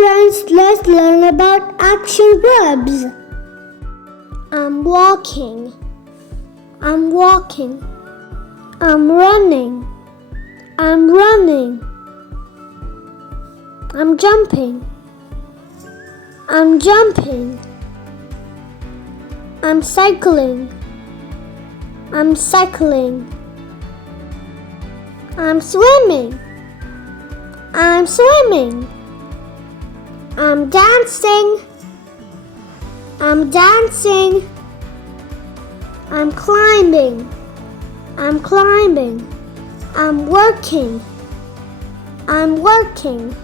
friends, let's learn about action verbs. I'm walking. I'm walking. I'm running. I'm running. I'm jumping. I'm jumping. I'm cycling. I'm cycling. I'm swimming. I'm swimming. I'm dancing. I'm dancing. I'm climbing. I'm climbing. I'm working. I'm working.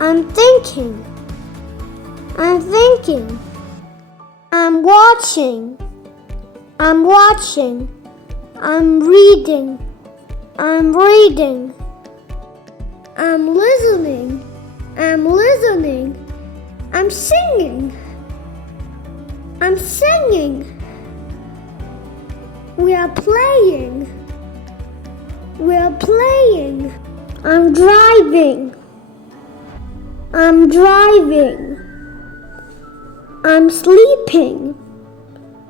I'm thinking. I'm thinking. I'm watching. I'm watching. I'm reading. I'm reading. I'm listening. I'm listening. I'm singing. I'm singing. We are playing. We are playing. I'm driving. I'm driving. I'm sleeping.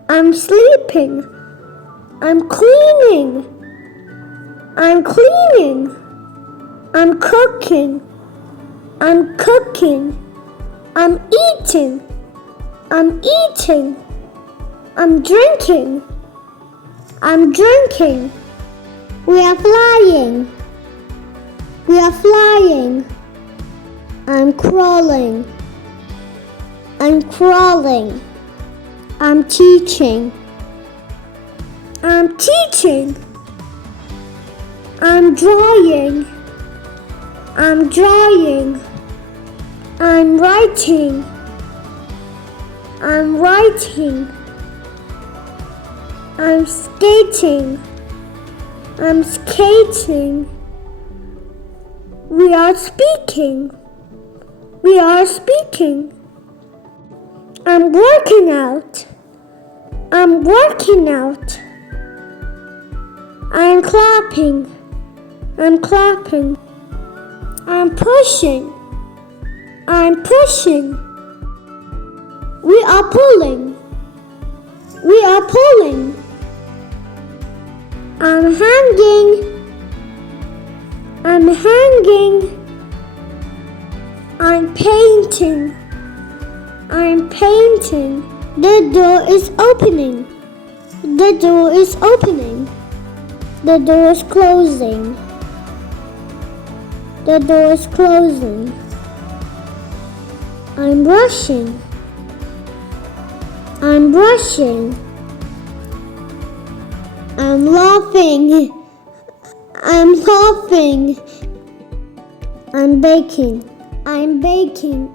I'm sleeping. I'm cleaning. I'm cleaning. I'm cooking. I'm cooking. I'm eating. I'm eating. I'm drinking. I'm drinking. We are flying. We are flying. I'm crawling. I'm crawling. I'm teaching. I'm teaching. I'm drawing. I'm drawing. I'm writing. I'm writing. I'm skating. I'm skating. We are speaking. We are speaking. I'm working out. I'm working out. I'm clapping. I'm clapping. I'm pushing. I'm pushing. We are pulling. We are pulling. I'm hanging. I'm hanging. I'm painting. I'm painting. The door is opening. The door is opening. The door is closing. The door is closing. I'm brushing. I'm brushing. I'm laughing. I'm laughing. I'm baking. I'm baking.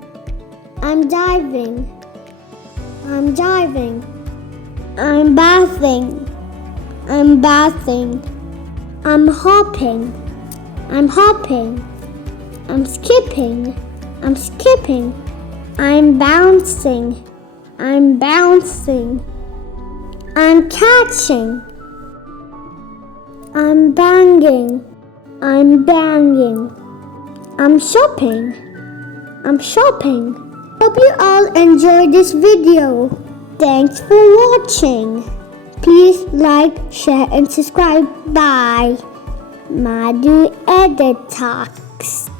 I'm diving. I'm diving. I'm bathing. I'm bathing. I'm hopping. I'm hopping. I'm skipping. I'm skipping. I'm bouncing. I'm bouncing. I'm catching. I'm banging. I'm banging. I'm shopping. I'm shopping. Hope you all enjoyed this video. Thanks for watching. Please like, share and subscribe. Bye. Madhav Edit Talks.